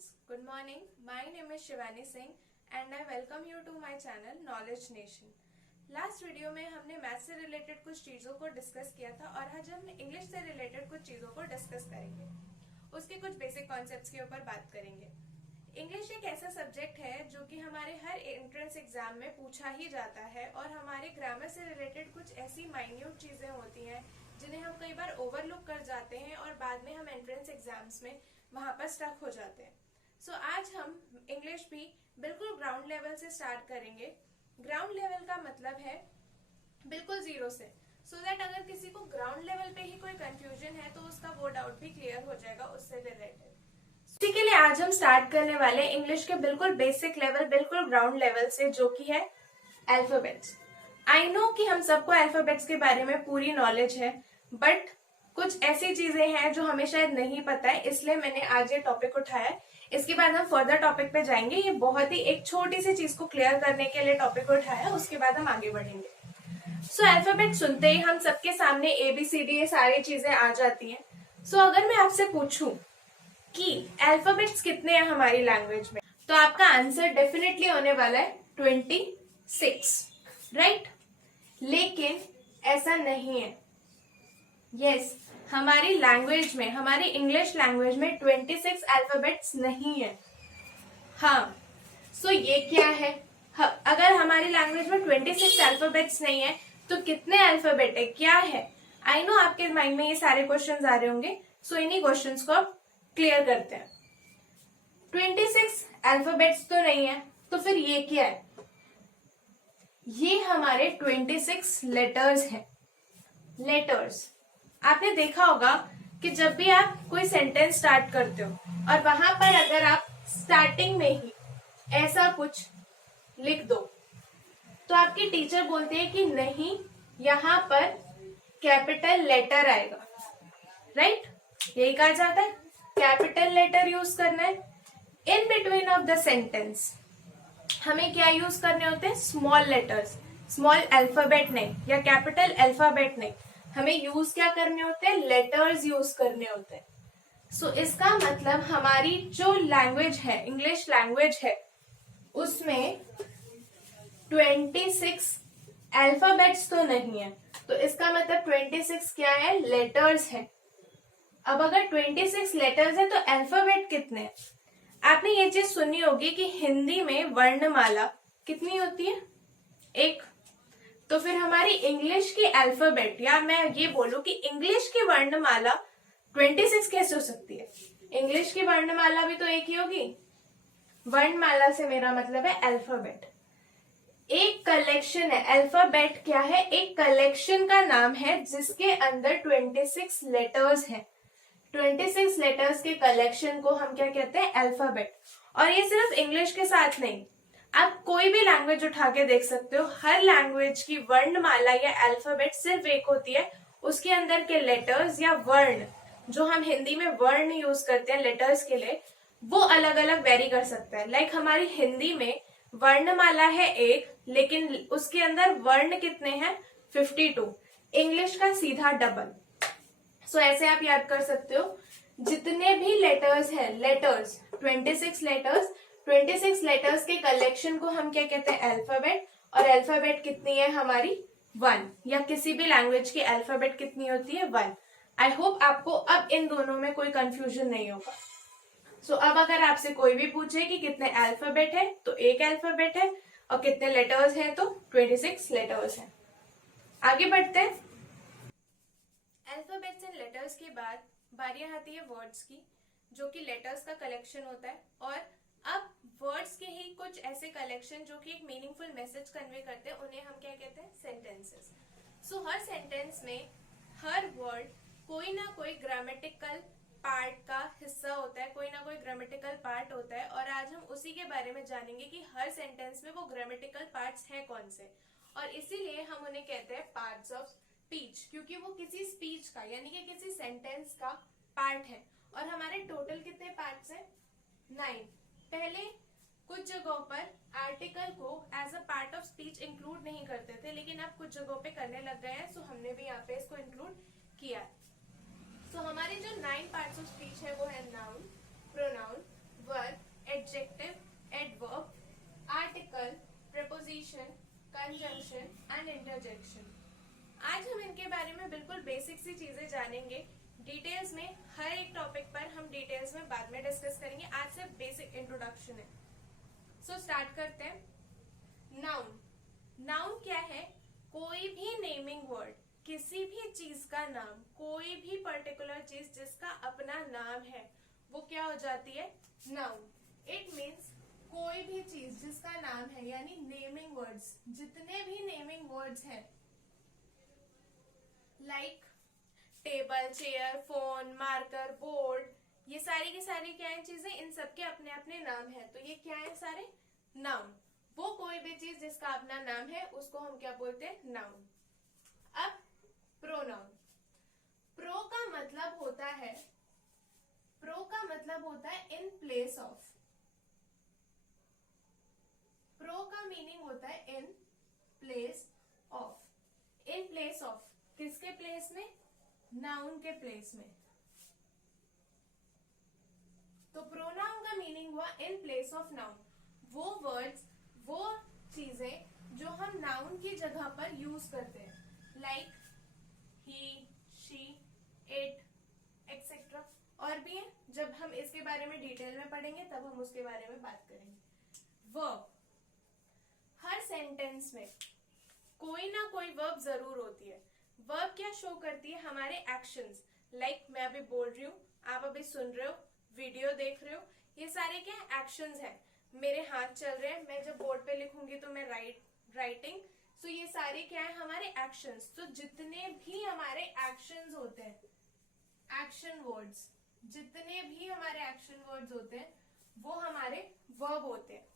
friends, good morning. My name is Shivani Singh and I welcome you to my channel Knowledge Nation. Last video में हमने math से related कुछ चीज़ों को discuss किया था और आज हम इंग्लिश से रिलेटेड कुछ चीज़ों को डिस्कस करेंगे। उसके कुछ बेसिक कॉन्सेप्ट्स के ऊपर बात करेंगे। इंग्लिश एक ऐसा सब्जेक्ट है जो कि हमारे हर एंट्रेंस एग्जाम में पूछा ही जाता है और हमारे ग्रामर से रिलेटेड कुछ ऐसी माइन्यूट चीज़ें होती हैं जिन्हें हम कई बार ओवरलुक कर जाते हैं और बाद में हम एंट्रेंस एग्जाम्स में वहां पर स्टक हो जाते हैं। सो आज हम इंग्लिश भी बिल्कुल ग्राउंड लेवल से स्टार्ट करेंगे। ग्राउंड लेवल का मतलब है बिल्कुल जीरो से, सो दैट अगर किसी को ग्राउंड लेवल पे ही कोई कंफ्यूजन है तो उसका वो डाउट भी क्लियर हो जाएगा उससे रिलेटेड। इसी के लिए आज हम स्टार्ट करने वाले इंग्लिश के बिल्कुल बेसिक लेवल, बिल्कुल ग्राउंड लेवल से, जो कि है अल्फाबेट्स। आई नो कि हम सबको अल्फाबेट्स के बारे में पूरी नॉलेज है, बट कुछ ऐसी चीजें हैं जो हमें शायद नहीं पता है, इसलिए मैंने आज ये टॉपिक उठाया है। इसके बाद हम फर्दर टॉपिक पे जाएंगे। ये बहुत ही एक छोटी सी चीज को क्लियर करने के लिए टॉपिक उठाया, उसके बाद हम आगे बढ़ेंगे। सो अल्फाबेट सुनते ही हम सबके सामने ABCD ये सारी चीजें आ जाती हैं। सो अगर मैं आपसे पूछूं कि अल्फाबेट्स कितने हैं हमारी लैंग्वेज में, तो आपका आंसर डेफिनेटली होने वाला है 26, राइट? लेकिन ऐसा नहीं है। यस, हमारी लैंग्वेज में, हमारी इंग्लिश लैंग्वेज में 26 अल्फाबेट्स नहीं है। हाँ, सो ये क्या है? अगर हमारी लैंग्वेज में 26 अल्फाबेट्स नहीं है तो कितने अल्फाबेट है, क्या है? आई नो आपके माइंड में ये सारे क्वेश्चंस आ रहे होंगे, सो इन्हीं क्वेश्चंस को आप क्लियर करते हैं। 26 अल्फाबेट्स तो नहीं है, तो फिर ये क्या है? ये हमारे 26 लेटर्स हैं। लेटर्स आपने देखा होगा कि जब भी आप कोई सेंटेंस स्टार्ट करते हो और वहां पर अगर आप स्टार्टिंग में ही ऐसा कुछ लिख दो तो आपकी टीचर बोलते हैं कि नहीं, यहाँ पर कैपिटल लेटर आएगा, राइट? यही कहा जाता है, कैपिटल लेटर यूज करना है। In between of the sentence हमें क्या यूज करने होते हैं? स्मॉल लेटर्स, स्मॉल अल्फाबेट नहीं या कैपिटल अल्फाबेट नहीं, हमें यूज क्या करने होते हैं? लेटर्स यूज करने होते हैं। सो इसका मतलब हमारी जो लैंग्वेज है, इंग्लिश लैंग्वेज है, उसमें 26 अल्फाबेट्स तो नहीं है, तो इसका मतलब 26 क्या है? लेटर्स है। अब अगर 26 लेटर्स है तो अल्फाबेट कितने हैं? आपने ये चीज सुनी होगी कि हिंदी में वर्णमाला कितनी होती है? एक। तो फिर हमारी इंग्लिश की अल्फाबेट, या मैं ये बोलूं कि इंग्लिश की वर्णमाला 26 कैसे हो सकती है? इंग्लिश की वर्णमाला भी तो एक ही होगी। वर्णमाला से मेरा मतलब है अल्फाबेट। एक कलेक्शन है, अल्फाबेट क्या है? एक कलेक्शन का नाम है जिसके अंदर 26 लेटर्स हैं। 26 लेटर्स के कलेक्शन को हम क्या कहते हैं? अल्फाबेट। और ये सिर्फ इंग्लिश के साथ नहीं, आप कोई भी लैंग्वेज उठा के देख सकते हो, हर लैंग्वेज की वर्णमाला या अल्फाबेट सिर्फ एक होती है। उसके अंदर के लेटर्स या वर्ण, जो हम हिंदी में वर्ण यूज करते हैं लेटर्स के लिए, वो अलग अलग वेरी कर सकता है। लाइक हमारी हिंदी में वर्णमाला है एक, लेकिन उसके अंदर वर्ण कितने हैं? 52। इंग्लिश का सीधा डबल। सो ऐसे आप याद कर सकते हो, जितने भी लेटर्स हैं, लेटर्स 26 लेटर्स, 26 लेटर्स के कलेक्शन को हम क्या कहते हैं? अल्फाबेट। और अल्फाबेट कितनी है हमारी? 1। या किसी भी लैंग्वेज की अल्फाबेट कितनी होती है? 1। आई होप आपको अब इन दोनों में कोई कंफ्यूजन नहीं होगा। सो अब अगर आपसे कोई भी पूछे कि कितने अल्फाबेट है, तो एक अल्फाबेट है, और कितने लेटर्स हैं, तो 26 लेटर्स हैं। आगे बढ़ते हैं। अल्फाबेट्स एंड लेटर्स के बाद बारी आती है वर्ड्स की, जो कि लेटर्स का कलेक्शन होता है। और अब वर्ड्स के ही कुछ ऐसे कलेक्शन जो कि एक मीनिंगफुल मैसेज कन्वे करते हैं, उन्हें हम क्या कहते हैं? सेंटेंसेस। सो हर सेंटेंस में हर वर्ड कोई ना कोई ग्रामेटिकल पार्ट का हिस्सा होता है, कोई ना कोई ग्रामेटिकल पार्ट होता है। और आज हम उसी के बारे में जानेंगे कि हर सेंटेंस में वो ग्रामेटिकल पार्ट्स हैं कौन से, और इसीलिए हम उन्हें कहते हैं पार्ट्स ऑफ स्पीच, क्योंकि वो किसी स्पीच का यानी कि किसी सेंटेंस का पार्ट है। और हमारे टोटल कितने पार्ट्स हैं? 9। पहले कुछ जगहों पर आर्टिकल को as a part of speech include नहीं करते थे, लेकिन अब कुछ जगहों पे करने लग गए हैं, सो हमने भी यहाँ पे इसको इंक्लूड किया। सो हमारे जो 9 पार्ट्स ऑफ स्पीच है वो है noun, pronoun, verb, adjective, adverb, article, preposition, conjunction and interjection. आज हम इनके बारे में बिल्कुल बेसिक सी चीजें जानेंगे डिटेल्स में. हर एक टॉपिक पर हम डिटेल्स में बाद में डिस्कस करेंगे. आज सिर्फ बेसिक इंट्रोडक्शन है. सो स्टार्ट करते हैं. नाउन. नाउन क्या है? कोई भी नेमिंग वर्ड, किसी भी चीज का नाम, कोई भी पर्टिकुलर चीज जिसका अपना नाम है वो क्या हो जाती है? नाउन. इट मीन्स कोई भी चीज जिसका नाम है, यानी नेमिंग वर्ड्स. जितने भी नेमिंग वर्ड्स हैं like table, chair, phone, marker, board, ये सारी की सारी क्या है चीजें, इन सबके अपने अपने नाम है. तो ये क्या है? सारे नाउन. वो कोई भी चीज जिसका अपना नाम है उसको हम क्या बोलते हैं? नाउन. अब प्रोनाउन. प्रो का मतलब होता है, प्रो का मतलब होता है इन प्लेस ऑफ. प्रो का मीनिंग होता है in place of. In place of किसके प्लेस में? नाउन के प्लेस में. तो प्रोनाउन का मीनिंग हुआ इन प्लेस ऑफ नाउन. वो वर्ड्स, वो चीजें जो हम नाउन की जगह पर यूज करते हैं, like he, she, it, etcetera. और भी है, जब हम इसके बारे में डिटेल में पढ़ेंगे तब हम उसके बारे में बात करेंगे. वर्ब. हर सेंटेंस में कोई ना कोई वर्ब जरूर होती है. वर्ब क्या शो करती है? हमारे एक्शंस. लाइक मैं अभी बोल रही हूँ, आप अभी सुन रहे हो, वीडियो देख रहे हो, ये सारे क्या है? एक्शंस हैं. मेरे हाथ चल रहे हैं, मैं जब बोर्ड पे लिखूंगी तो मैं राइटिंग. सो ये सारे क्या है? हमारे एक्शंस. तो जितने भी हमारे एक्शंस होते हैं, एक्शन वर्ड्स, जितने भी हमारे एक्शन वर्ड्स होते हैं वो हमारे वर्ब होते हैं.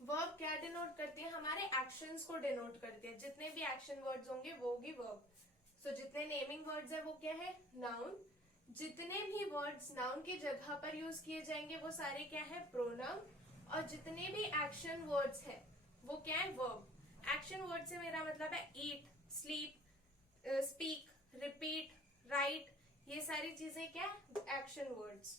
वर्ब क्या डिनोट करती है? हमारे एक्शंस को डिनोट करती है. जितने भी एक्शन वर्ड्स होंगे वो होगी वर्ब. सो जितने नेमिंग वर्ड्स है वो क्या है? नाउन. जितने भी वर्ड्स नाउन की जगह पर यूज किए जाएंगे वो सारे क्या है? प्रोनाउन. और जितने भी एक्शन वर्ड्स है वो क्या है? वर्ब. एक्शन वर्ड से मेरा मतलब है ईट, स्लीप, स्पीक, रिपीट, राइट, ये सारी चीजें क्या? Action words.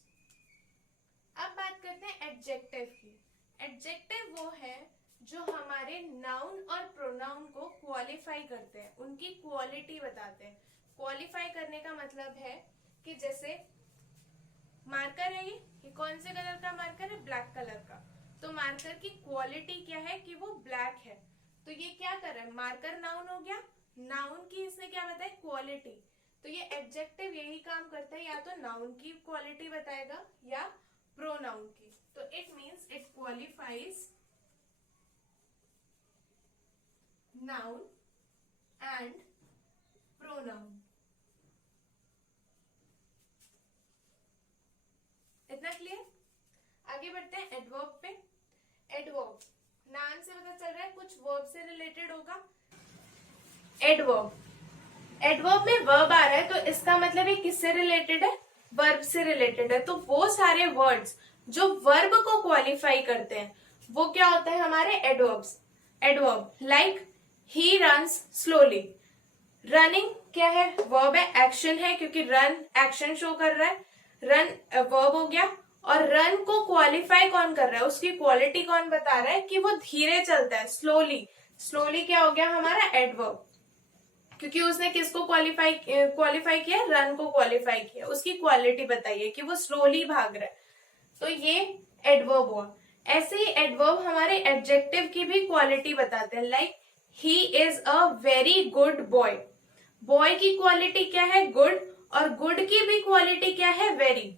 अब बात करते हैं एडजेक्टिव की. एडजेक्टिव वो है जो हमारे नाउन और प्रोनाउन को क्वालिफाई करते हैं, उनकी क्वालिटी बताते हैं. क्वालिफाई करने का मतलब है कि जैसे मार्कर है, ये कौन से कलर का मार्कर है? ब्लैक कलर का. तो मार्कर की क्वालिटी क्या है? कि वो ब्लैक है. तो ये क्या कर रहा है? मार्कर नाउन हो गया. नाउन की इसने क्या बताया? क्वालिटी. तो ये एडजेक्टिव यही काम करता है, या तो नाउन की क्वालिटी बताएगा या प्रोनाउन की. तो it means it qualifies noun and pronoun. इतना क्लियर? आगे बढ़ते हैं एडवर्ब पे. एडवर्ब नाम से पता चल रहा है कुछ वर्ब से रिलेटेड होगा. एडवर्ब. एडवर्ब में वर्ब आ रहा है तो इसका मतलब ये किससे रिलेटेड है? वर्ब से रिलेटेड है. तो वो सारे वर्ड्स जो वर्ब को क्वालिफाई करते हैं वो क्या होता है? हमारे adverbs. Adverb like he runs slowly. Running क्या है? वर्ब है, एक्शन है, क्योंकि रन एक्शन शो कर रहा है. रन वर्ब हो गया. और रन को क्वालिफाई कौन कर रहा है? उसकी क्वालिटी कौन बता रहा है? कि वो धीरे चलता है, स्लोली. स्लोली क्या हो गया? हमारा एडवर्ब. क्योंकि उसने किसको क्वालिफाई किया? रन को क्वालिफाई किया. उसकी क्वालिटी बताइए कि वो स्लोली भाग रहा है. तो ये एडवर्ब हुआ. ऐसे ही एडवर्ब हमारे एडजेक्टिव की भी क्वालिटी बताते हैं. Like he is a very good boy. Boy की क्वालिटी क्या है? गुड. और गुड की भी क्वालिटी क्या है? वेरी.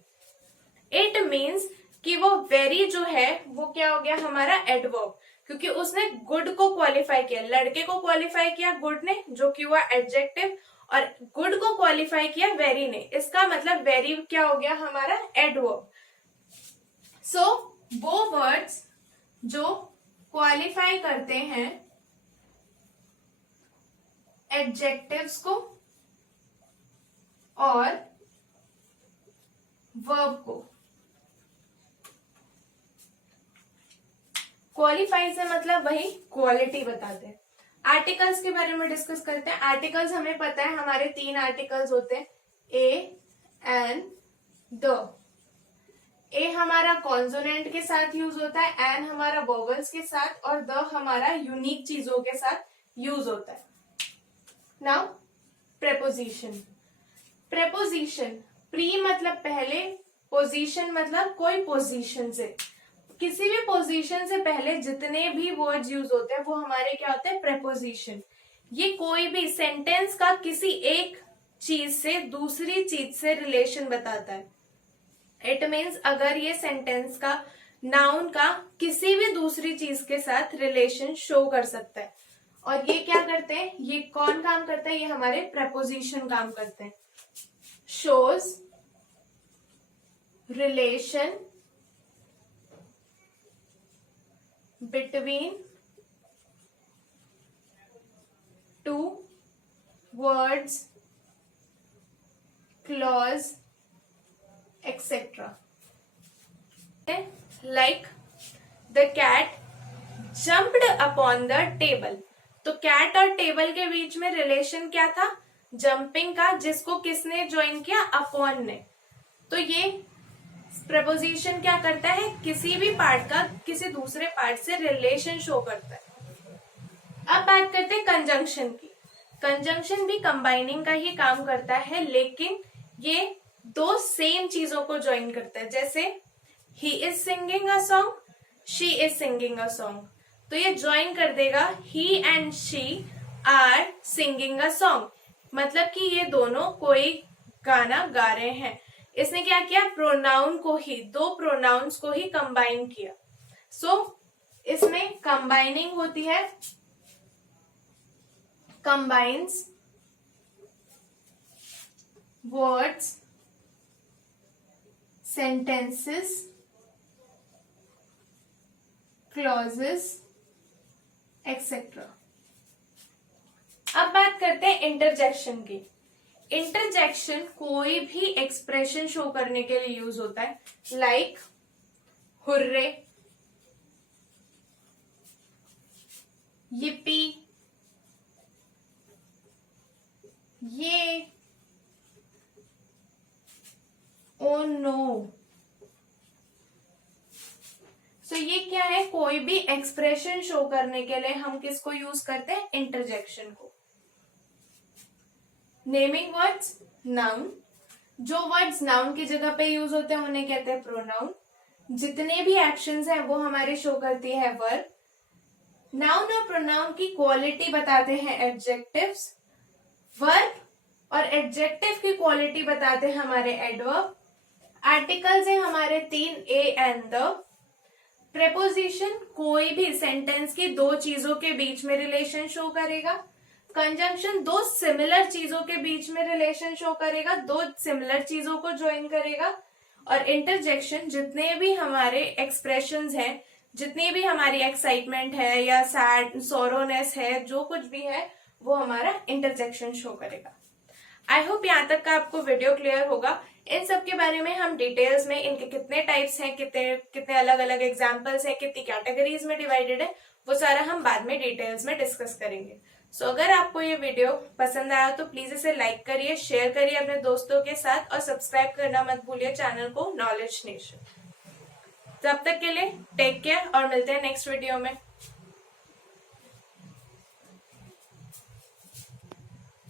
इट मीन्स कि वो वेरी जो है वो क्या हो गया? हमारा एडवर्ब. क्योंकि उसने गुड को क्वालिफाई किया. लड़के को क्वालिफाई किया गुड ने, जो कि हुआ एडजेक्टिव, और गुड को क्वालिफाई किया वेरी ने. इसका मतलब वेरी क्या हो गया? हमारा एडवर्ब. सो वो वर्ड्स जो क्वालिफाई करते हैं एडजेक्टिव्स को और वर्ब को. क्वालिफाई से मतलब वही क्वालिटी बताते हैं. आर्टिकल्स के बारे में डिस्कस करते हैं. आर्टिकल्स हमें पता है हमारे 3 आर्टिकल्स होते हैं, ए, एन, द. ए हमारा कॉन्सोनेंट के साथ यूज होता है, एन हमारा वोवेल्स के साथ, और द हमारा यूनिक चीजों के साथ यूज होता है। Now preposition. प्रेपोजिशन, प्री मतलब पहले, पोजीशन मतलब कोई पोजीशन से, किसी भी पोजीशन से पहले जितने भी वर्ड्स यूज होते हैं वो हमारे क्या होते हैं, प्रेपोजिशन। ये कोई भी सेंटेंस का किसी एक चीज से दूसरी चीज से रिलेशन बताता है। इट मीन्स अगर ये सेंटेंस का नाउन का किसी भी दूसरी चीज के साथ रिलेशन शो कर सकता है। और ये क्या करते हैं, ये कौन काम करता है, ये हमारे प्रेपोजिशन काम करते हैं। Shows relation between two words, clause, etcetera. Like the cat jumped upon the table. तो कैट और टेबल के बीच में रिलेशन क्या था, जंपिंग का, जिसको किसने ज्वाइन किया, अपॉन ने। तो ये प्रपोजिशन क्या करता है, किसी भी पार्ट का किसी दूसरे पार्ट से रिलेशन शो करता है। अब बात करते हैं कंजंक्शन की। कंजंक्शन भी कंबाइनिंग का ही काम करता है, लेकिन ये दो सेम चीजों को ज्वाइन करता है। जैसे ही is singing a song, she is singing a song, तो ये ज्वाइन कर देगा he and she are singing a song, मतलब कि ये दोनों कोई गाना गा रहे हैं। इसने क्या किया, प्रोनाउन को ही, दो प्रोनाउंस को ही कंबाइन किया। सो इसमें कंबाइनिंग होती है, combines words, sentences, clauses, etc. अब बात करते हैं इंटरजेक्शन की। इंटरजेक्शन कोई भी एक्सप्रेशन शो करने के लिए यूज होता है, लाइक हुर्रे, yippee, ये, ओ नो। सो ये क्या है, कोई भी एक्सप्रेशन शो करने के लिए हम किसको यूज करते हैं, इंटरजेक्शन को। नेमिंग वर्ड्स, नाउन, जो वर्ड्स नाउन की जगह पे यूज होते हैं उन्हें कहते हैं प्रोनाउन। जितने भी एक्शंस हैं वो हमारे शो करती है वर्ब। नाउन और प्रोनाउन की क्वालिटी बताते हैं एडजेक्टिव्स। वर्ब और एडजेक्टिव की क्वालिटी बताते हैं हमारे एडवर्ब। आर्टिकल्स हैं हमारे 3, ए एंड द। प्रेपोजिशन कोई भी सेंटेंस की दो चीजों के बीच में रिलेशन शो करेगा। कंजंक्शन दो सिमिलर चीजों के बीच में रिलेशन शो करेगा, दो सिमिलर चीजों को ज्वाइन करेगा। और इंटरजेक्शन जितने भी हमारे एक्सप्रेशंस हैं, जितनी भी हमारी एक्साइटमेंट है या सैड सोरोनेस है, जो कुछ भी है वो हमारा इंटरजेक्शन शो करेगा। आई होप यहाँ तक का आपको वीडियो क्लियर होगा। इन सब के बारे में हम डिटेल्स में, इनके कितने टाइप्स हैं, कितने अलग अलग एग्जाम्पल्स हैं, कितनी कैटेगरीज में डिवाइडेड है, वो सारा हम बाद में डिटेल्स में डिस्कस करेंगे। सो अगर आपको ये वीडियो पसंद आया तो प्लीज इसे लाइक करिए, शेयर करिए अपने दोस्तों के साथ, और सब्सक्राइब करना मत भूलिए चैनल को नॉलेज नेशन। तब तक के लिए टेक केयर और मिलते हैं नेक्स्ट वीडियो में।